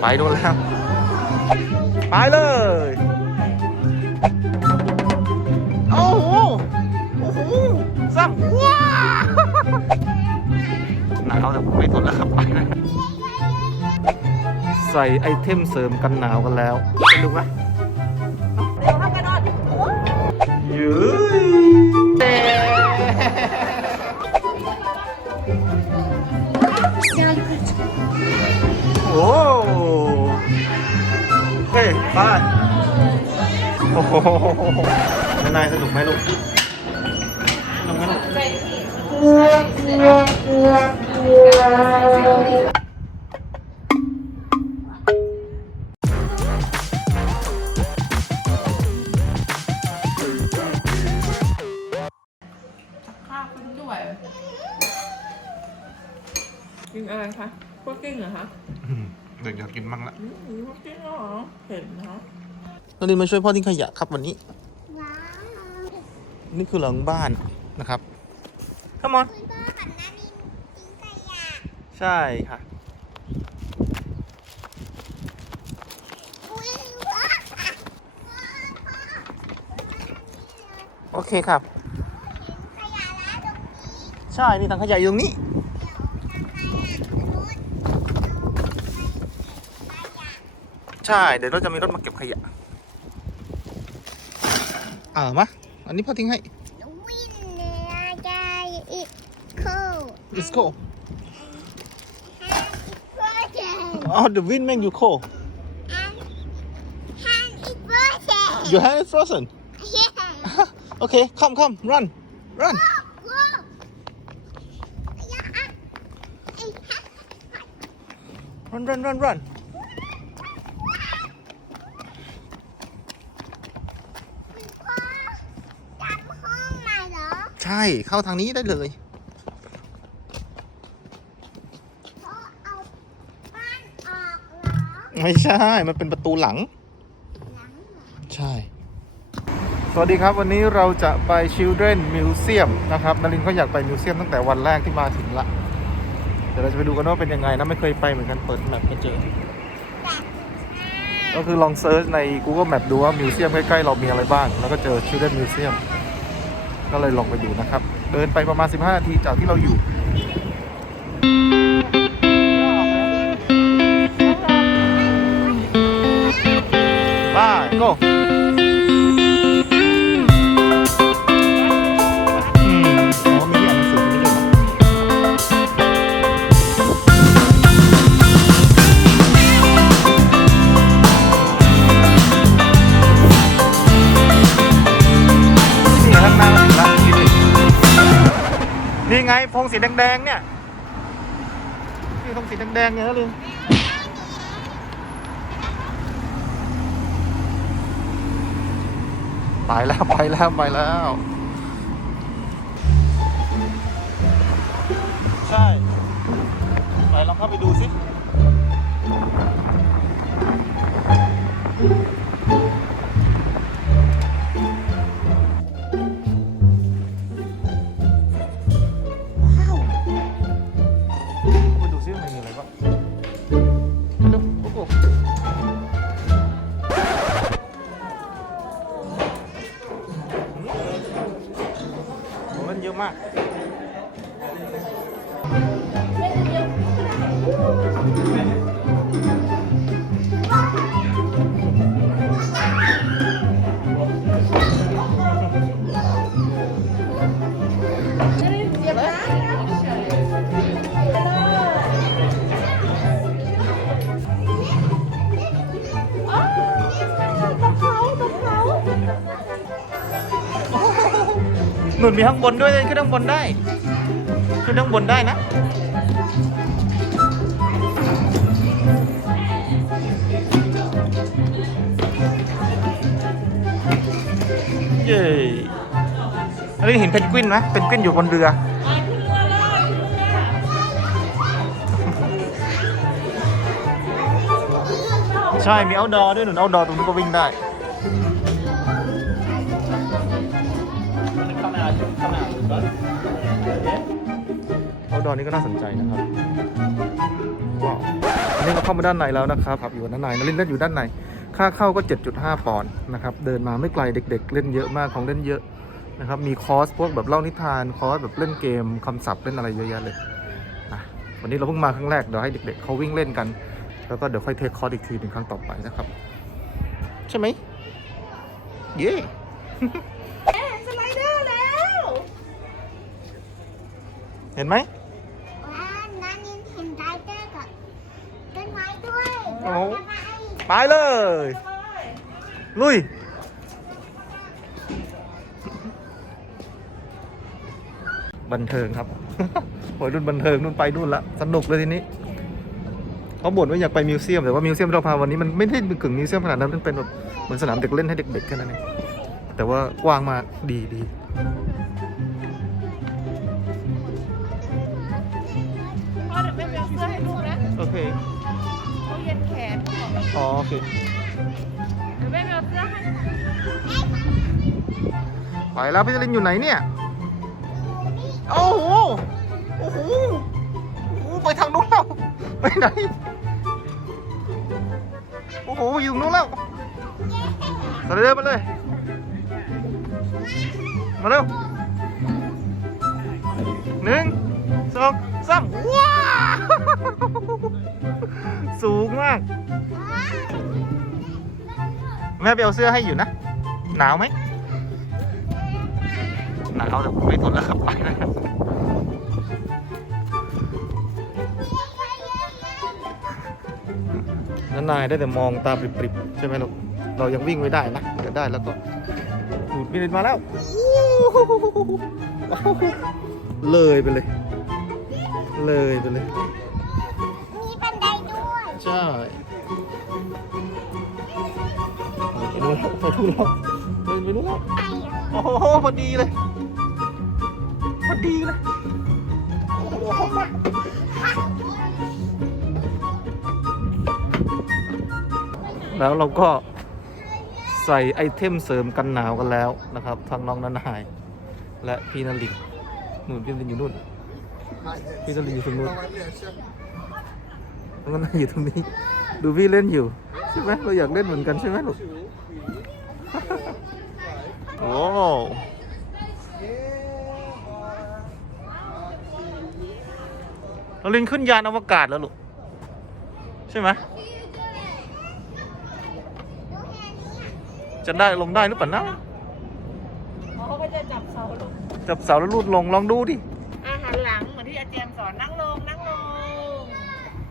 ไปโดนแล้ว ไปเลย โอ้โห โอ้โหซ้ำว้าหนาวแต่ผมไม่ทนแล้วครับไปนะใส่ไอเทมเสริมกันหนาวกันแล้วไปดูไหมเร็วทำกันนอนยืโอ้โอเค ไปโอ้โหนายสนุกไหมลูกสนุกไหมลูกข้าวขึ้นด้วยกินอะไรคะพวกกิ้งเหรอคะ เด็กอยากกินมั่งละอืมพวกกิ้งเหรอเห็นเนาะตอนนี้มาช่วยพ่อทิ้งขยะครับวันนี้นี่คือหลังบ้านนะครับขมอนใช่ค่ะโอเคครับใช่ นี่ถังขยะอยู่ตรงนี้ ใช่ เดี๋ยวเราจะมีรถมาเก็บขยะ อ่ามา อันนี้พ่อทิ้งให้ let's go อ๋อ the wind make you cold your hand is frozen okay come come run run run run run run ช่เข้าทางนี้ได้เลยไม่ใช่ มันเป็นประตูหลังใช่ สวัสดีครับวันนี้เราจะไป Children Museum นะครับนารินเขาอยากไปมิวเซียมตั้งแต่วันแรกที่มาถึงละ เดี๋ยวเราจะไปดูกันว่าเป็นยังไงนะไม่เคยไปเหมือนกันเปิดแมปไม่เจอก็คือลองเซิร์ชใน Google Map ดูว่ามิวเซียมใกล้ๆเรามีอะไรบ้าง แล้วก็เจอ Children Museum ก็เลยลองไปดูนะครับ เดินไปประมาณ 15 นาทีจากที่เราอยู่ไป go แดงๆเนี่ยนี่ธงสีแดงๆเนี่ยนะลิงไปแล้วไปแล้วไปแล้ว ใช่ไหนลองเข้าไปดูสิ หนุนมีข้างบนด้วยขึ้นข้างบนได้ ขึ้นข้างบนได้นะเย้อันนี้เห็นเพนกวินไหมเพนกวินอยู่บนเรือใช่ มีเอาดอด้วยหนุนเอาดอตรงนี้ก็วิ่งได้ ดอนี้ก็น่าสนใจนะครับว้าวอันนี้เราเข้ามาด้านในแล้วนะครับครับอยู่ด้านในนลินเล่นอยู่ด้านใน ค่าเข้าก็ 7.5 ปอนด์นะครับ เดินมาไม่ไกลเด็ก ๆ เล่นเยอะมากของเล่นเยอะนะครับ มีคอร์สพวกแบบเล่านิทานคอร์สแบบเล่นเกมคำศัพท์เล่นอะไรเยอะแยะเลยอะวันนี้เราเพิ่งมาครั้งแรกเดี๋ยวให้เด็ก ๆเขาวิ่งเล่นกัน แล้วก็เดี๋ยวค่อยเทคคอร์สอีกทีหนึ่งครั้งต่อไปนะครับ ใช่ไหมเย้สไลเดอร์แล้วเห็นไหม ว้าน้านินเห็นไรเดอร์กับต้นไม้ด้วย โอ้ทำไมไปเลย ลุย บันเทิงครับโอ้ยรุ่นบันเทิงนู่นไปนู่นละสนุกเลยทีนี้เขาบ่นว่าอยากไปมิวเซียมแต่ว่ามิวเซียมที่เราพาวันนี้มันไม่ได้เป็นกึ่งมิวเซียมขนาดนั้นมันเป็นแบบเหมือนสนามเด็กเล่นให้เด็กๆแค่นั้นเองแต่ว่ากว้างมากดีดีพ่อเดี๋ยวแม่ไปเอาเสื้อให้ลูกนะโอเค อ๋อโอเคเดี๋ยวแม่ไปเอาเสื้อให้ไปแล้วพี่จรินอยู่ไหนเนี่ย โอ้โห โอ้โห โอ้โห ไปทางนู้นแล้ว ไปไหน โอ้โห อยู่ตรงนู้นแล้วสไลเดอร์มาเลย มาเร็วหนึ่งสองสามว้าสูงมาก แม่ไปเอาเสื้อให้อยู่นะ หนาวไหมหนาวแต่ผมไม่ทนแล้วครับไปนะครับนั่นนายได้แต่มองตาปริบๆใช่ไหมลูกเรายังวิ่งไม่ได้นะเดี๋ยวได้แล้วก็ดูดมินิมาแล้ว เลยไปเลย เลยไปเลย มีบันไดด้วย ใช่ แล้วไปดูแล้วไปดูแล้วอะโอ้โหพอดีเลยพอดีเลยแล้วเราก็ใส่ไอเทมเสริมกันหนาวกันแล้วนะครับทางน้องนันหาย และพี่นลินนู่นพี่นลินอยู่นู่นพี่นลินอยู่ตรงนู้นน้องนันอยู่ตรงนี้ ดูพี่เล่นอยู่ใช่ไหมเราอยากเล่นเหมือนกันใช่ไหมลูก โอ้เราลินขึ้นยานอวกาศแล้วลูก ใช่ไหมจะได้ลงได้หรือเปล่านะเขาก็จะจับเสาลงจับเสาแล้วลูดลงลองดูดิอะหันหลังเหมือนที่อาจารย์สอนนั่งลงนั่งลง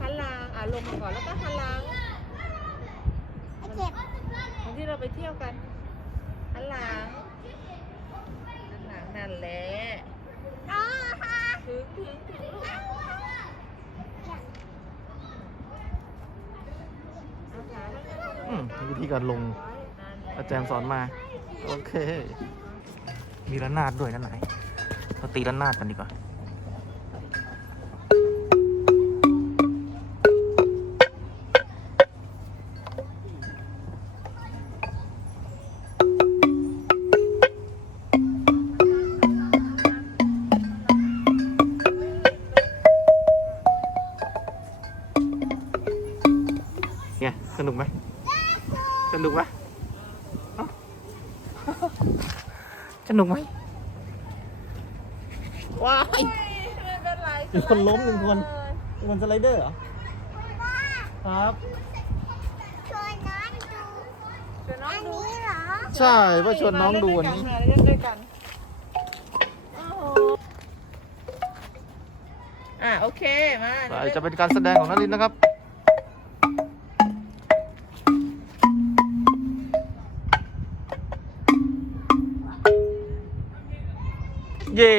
หันหลังอะลงมาก่อนแล้วก็หันหลังเจ็บเหมือน ที่เราไปเที่ยวกันหันหลังหันหลังนั่นแหละถึงถึงถึงลูกอืมวิธีการลงอาจารย์สอนมา โอเค มีระนาดด้วยนั่นไหนเราตีระนาดกันดีกว่า นุกไหมเอ้าสนุกไหมว้ายไม่เป็นไรมีคนล้มหนึ่งคนมันสไลเดอร์เหรอ ครับชวนน้องดูเดี๋ยวน้องอันดูนี้เหรอ ใช่ว่าชวนน้องดูวันนี้มาเล่นด้วยกันโอ้โหอะโอเค มา ไปจะเป็นการแสดงของนลินนะครับ เย่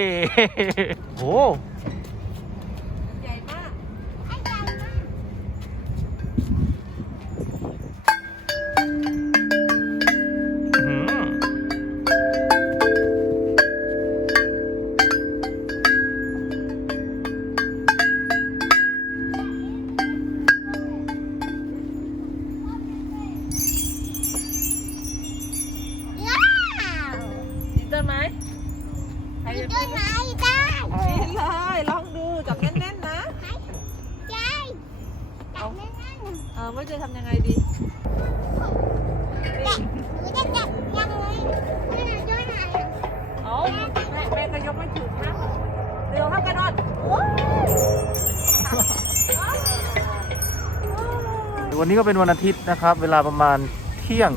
วันนี้ก็เป็นวันอาทิตย์นะครับ เวลาประมาณเที่ยง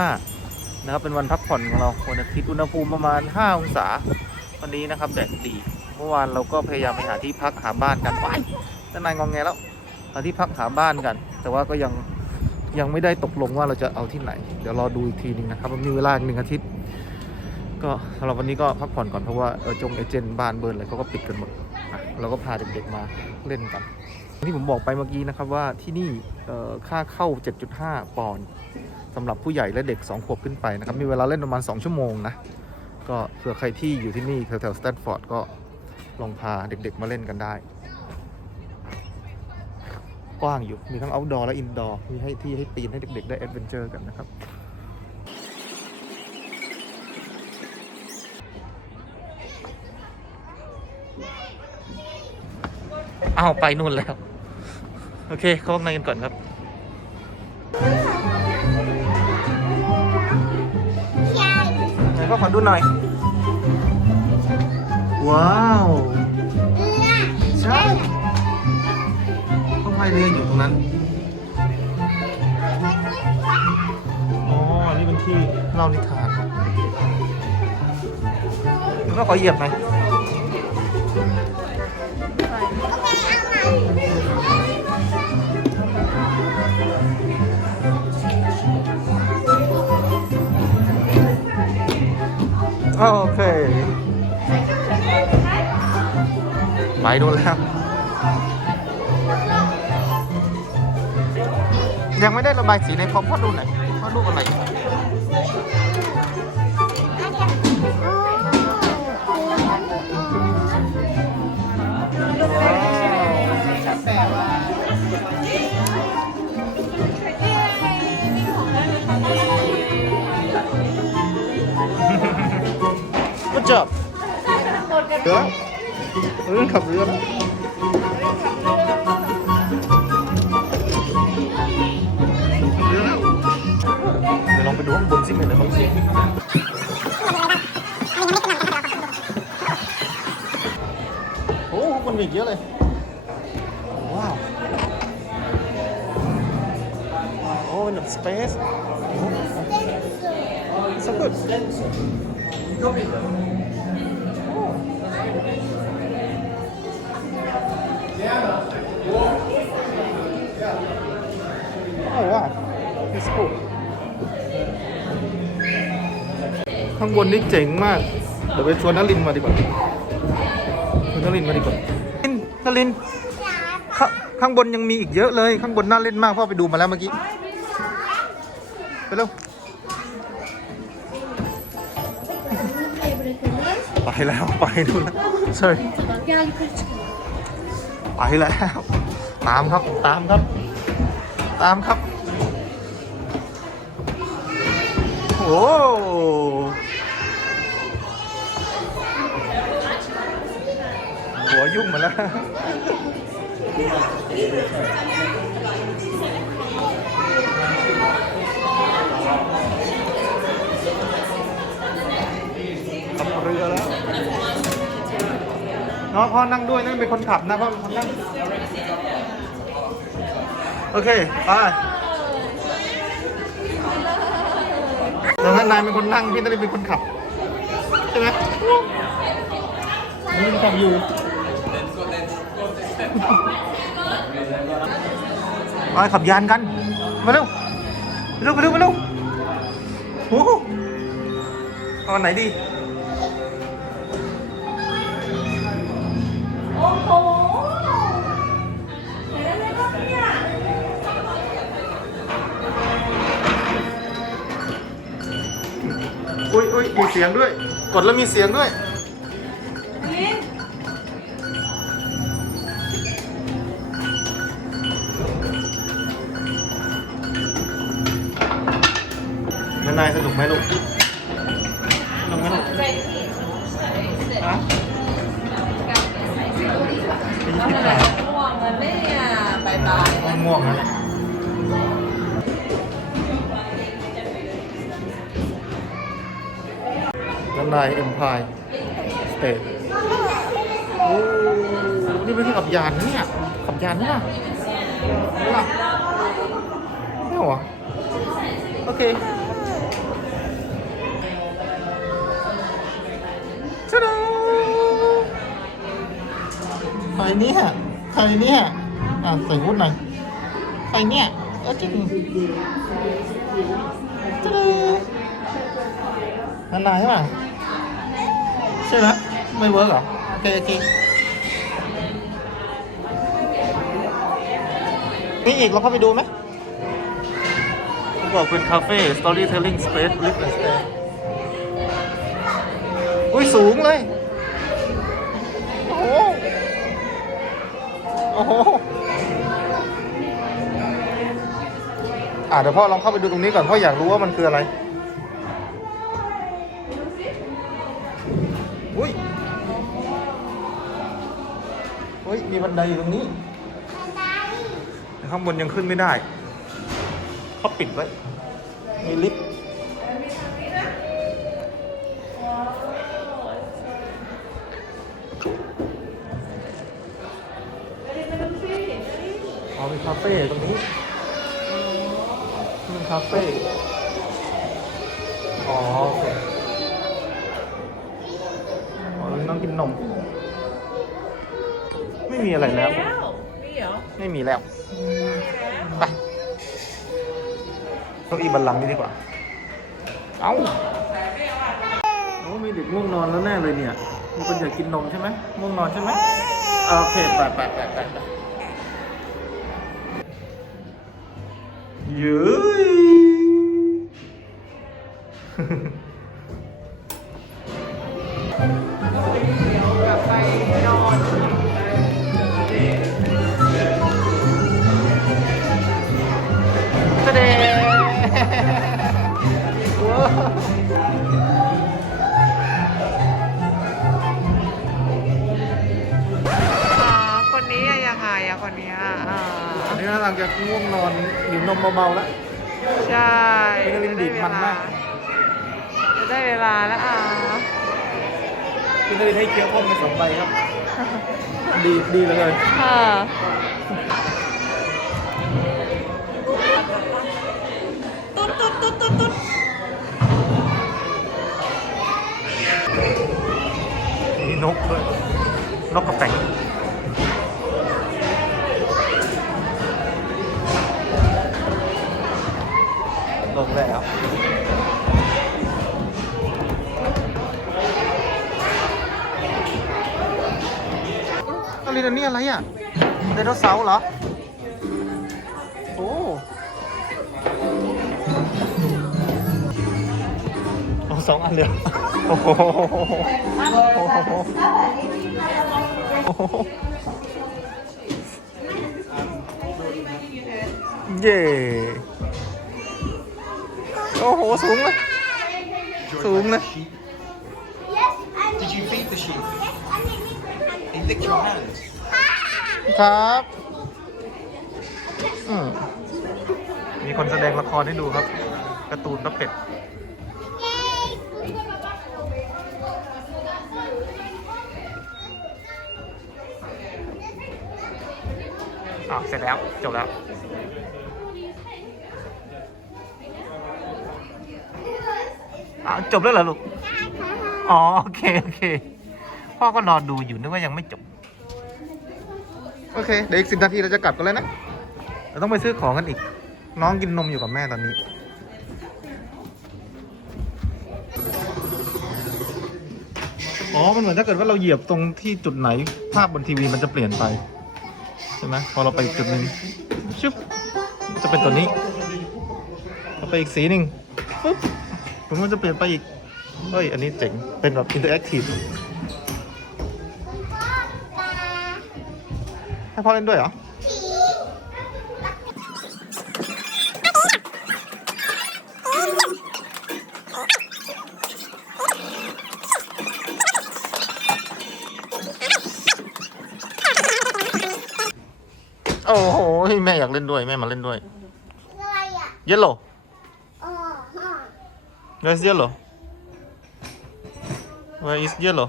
45 นะครับ เป็นวันพักผ่อนของเรา วันอาทิตย์อุณหภูมิประมาณ 5 องศา วันนี้นะครับแดดดี เมื่อวานเราก็พยายามไปหาที่พักหาบ้านกันว้ายด้านในงองแงแล้ว หาที่พักหาบ้านกัน แต่ว่าก็ยังยังไม่ได้ตกลงว่าเราจะเอาที่ไหน เดี๋ยวรอดูอีกทีหนึงนะครับมันมีเวลาอีกหนึ่งอาทิตย์ ก็สำหรับวันนี้ก็พักผ่อนก่อนเพราะว่าเออจงเอเจนต์บ้านเบิร์นอะไรเขาก็ปิดกันหมดเราก็พาเด็กๆมาเล่นกัน ที่ผมบอกไปเมื่อกี้นะครับว่าที่นี่ค่าเข้า 7.5 ปอนด์สำหรับผู้ใหญ่และเด็ก 2 ขวบขึ้นไปนะครับ มีเวลาเล่นประมาณ 2 ชั่วโมงนะ ก็เผื่อใครที่อยู่ที่นี่แถวๆสแตนฟอร์ดก็ลองพาเด็กๆมาเล่นกันได้ กว้างอยู่ มีทั้ง outdoor และ indoor มีให้ที่ให้ปีนให้เด็กๆ ได้ adventure กันนะครับเอาไปนู่นแล้ว โอเค เข้าข้างในกันก่อนครับใช่ไหนพ่อขอดูหน่อย ว้าวเรือใช่ต้องพายเรืออยู่ตรงนั้น อ๋อ นี่เป็นที่เล่านิทานแล้วก็ขอเหยียบหน่อย โอเค ไปโดนแล้ว ยังไม่ได้ระบายสีในพร้อมพ่อดูหน่อยพ่อรูปอะไร เรื่องขับเรือเรือแล้วเดี๋ยวลองไปดูข้างบนสิเป็นอะไรบ้างสิโอ้ข้างบนมีอีกเยอะเลย ว้าว โอ้เป็นแบบ space โอ้ so good ข้างบนนี่เจ๋งมาก เดี๋ยวไปชวนนลินมาดีกว่าชวนนลินมาดีกว่าลินนลินข้าข้างบนยังมีอีกเยอะเลย ข้างบนน่าเล่นมากพ่อไปดูมาแล้วเมื่อกี้ ไปเร็วไปแล้วไปดูแล้วไปแล้ว ตามครับตามครับ ตามครับ โอ้หัวยุ่งมาแล้วขับเรือแล้วน้องพ่อนั่งด้วยนั่นเป็นคนขับนะพ่อเป็นคนนั่งโอเค ไป แล้วนายเป็นคนนั่งพี่นั่นเป็นคนขับใช่ไหมนี่ขับอยู่ไปขับยานกัน มาเร็วมาเร็วมาเร็วมาเร็วโอ้โหเอาอันไหนดี โอ้โห อุ้ยอุ้ยมีเสียงด้วย กดแล้วมีเสียงด้วยลินนายสนุกไหมลูก ข้างในเอ็มพายสเตทนี่ไม่ใช่ขับยานนะเนี่ยขับยานนี่ล่ะนี่ล่ะไม่เหรอโอเคชะดาใครเนี่ยใครเนี่ยอะใส่หุ้นหน่อยใครเนี่ยเออจริงชะดานานาใช่ป่ะใช่ไหม ไม่เวิร์กเหรอ โอเค โอเค มีอีกเราเข้าไปดูไหมบอกเป็นคาเฟ่ storytelling space live and stay อุ้ยสูงเลย โอ้โห โอ้โห อะเดี๋ยวพ่อลองเข้าไปดูตรงนี้ก่อน พ่ออยากรู้ว่ามันคืออะไร บันไดอยู่ตรงนี้แต่ข้างบนยังขึ้นไม่ได้ เขาปิดไว้ มีลิฟต์อ๋อมีคาเฟ่ตรงนี้เป็นคาเฟ่ อ๋อโอเคอ๋อแล้วน้องกินนม ม่มีอะไรแล้วแล้ว นี่เหรอไม่มีแล้วไปเก้าอี้บัลลังก์นี่ดีกว่า เอ้าโอ้มีเด็กง่วงนอนแล้วแน่เลยเนี่ยมีคนอยากกินนมใช่ไหมง่วงนอนใช่ไหมโอเคไปไปไปไปไปเย้ย เบาๆแล้วใช่เป็นลินดีดมันมากจะได้เวลาแล้วอ่าพี่นรินให้เคี้ยวข้มไปสองใบครับ ดีดีเหลยค่ะมีนกด้วยนกกระแตง อันนี้อะไรอะไดโนเสาร์เหรอ โอ้โอ้สองอันเลยเหรอโอ้โหโอ้โหโอ้โหเย่โอ้โห สูงเลยสูงเลย Yes, I Did you feed the sheep? Yes, I need It licked your hands. ครับอืมมีคนแสดงละครให้ดูครับการ์ตูนนกเป็ดอ่าเสร็จแล้ว จบแล้วอ่าจบแล้วเหรอลูกอ๋อโอเค โอเค พ่อก็นอดูอยู่นึกว่ายังไม่จบ โอเค เดี๋ยวอีกสิบนาทีเราจะกลับกันแล้วนะ เราต้องไปซื้อของกันอีก น้องกินนมอยู่กับแม่ตอนนี้อ๋อ มันเหมือนถ้าเกิดว่าเราเหยียบตรงที่จุดไหน ภาพบนทีวีมันจะเปลี่ยนไป ใช่ไหมพอเราไปอีกจุดหนึ่งชึบจะเป็นตัวนี้เราไปอีกสีหนึ่งปุ๊บผมมันจะเปลี่ยนไปอีกเฮ้ย อันนี้เจ๋ง เป็นแบบอินเตอร์แอคทีฟ ให้พ่อเล่นด้วยเหรอโอ้โหแม่อยากเล่นด้วย แม่มาเล่นด้วย อะไรอะ Yellow อ๋อฮะ There's yellow Where is yellow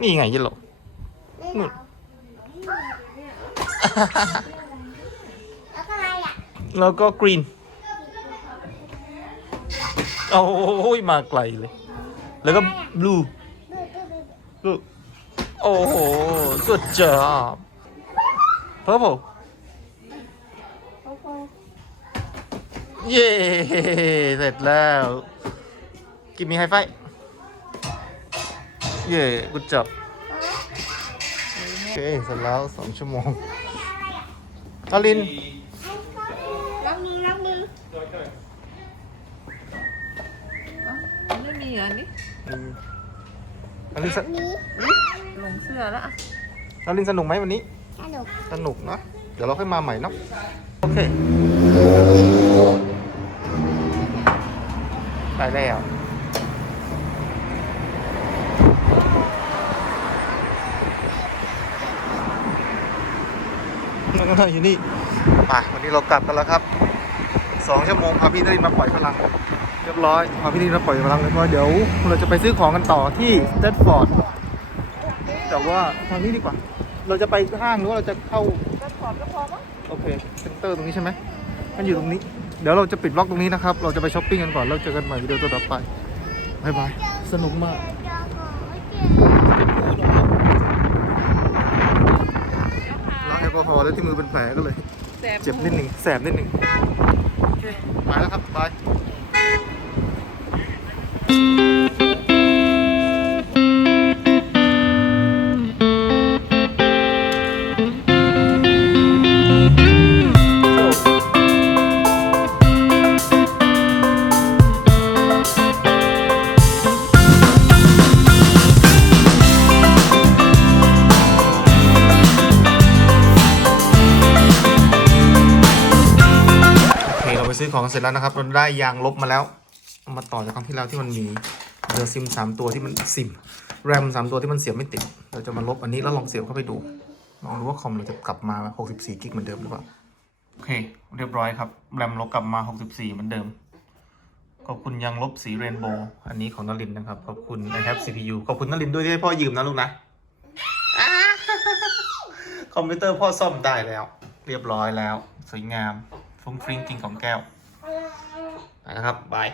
นี่ไง yellow ไม่เหรอ แล้วก็อะไรอะแล้วก็ green โอ้ยมาไกลเลย แล้วก็ blue ดูดูดูโอ้โห good job purple เย้เสร็จแล้วกินมีไฮไฟเย้ good job โอเคเสร็จแล้วสองชั่วโมง นารินล้างมือล้างมืออะไม่มีเหรออันนี้นารินสอันนี้ลงเสื้อแล้วอะนารินสนุกไหมวันนี้ สนุกสนุกนะเดี๋ยวเราค่อยมาใหม่เนาะโอเค ไปแล้ว ก็ได้อยู่นี่ไปวันนี้เรากลับกันแล้วครับสองชั่วโมงพาพี่นรินมาปล่อยพลังเรียบร้อยพาพี่นรินมาปล่อยพลังเลยเพราะเดี๋ยวเราจะไปซื้อของกันต่อที่สเตทฟอร์ดแต่ว่าทางนี้ดีกว่า เราจะไปห้างหรือว่าเราจะเข้าก็ถอดก็พอมั้งโอเคเซ็นเตอร์ตรงนี้ใช่ไหมมันอยู่ตรงนี้ เดี๋ยวเราจะปิดบล็อกตรงนี้นะครับ เราจะไปช้อปปิ้งกันก่อนแล้วเจอกันใหม่วิดีโอตัวต่อไปบายบายสนุกมาก เจอของเจอ ล้างแอลกอฮอล์แล้วที่มือเป็นแผลก็เลย แสบเจ็บนิดหนึ่งแสบนิดหนึ่งโอเคไปแล้วครับบาย ไปซื้อของเสร็จแล้วนะครับเราได้ยางลบมาแล้วเอามาต่อจากครั้งที่แล้วที่มันมีเดอซิมสามตัวที่มันซิมแรมสามตัวที่มันเสียบไม่ติด เราจะมาลบอันนี้แล้วลองเสียบเข้าไปดู ลองดูว่าคอมเราจะกลับมา 64 กิกเหมือนเดิมหรือเปล่า โอเค เรียบร้อยครับ แรมเรากลับมา 64 เหมือนเดิม ขอบคุณยังลบสีเรนโบว์ อันนี้ของนลินนะครับ ขอบคุณ i have CPU ขอบคุณนลินด้วยที่ให้พ่อยืมนะลูกนะ คอมพิวเตอร์พ่อซ่อมได้แล้ว เรียบร้อยแล้ว สวยงาม ฟุ้งฟริ้งกินของแก้ว ไปนะครับบาย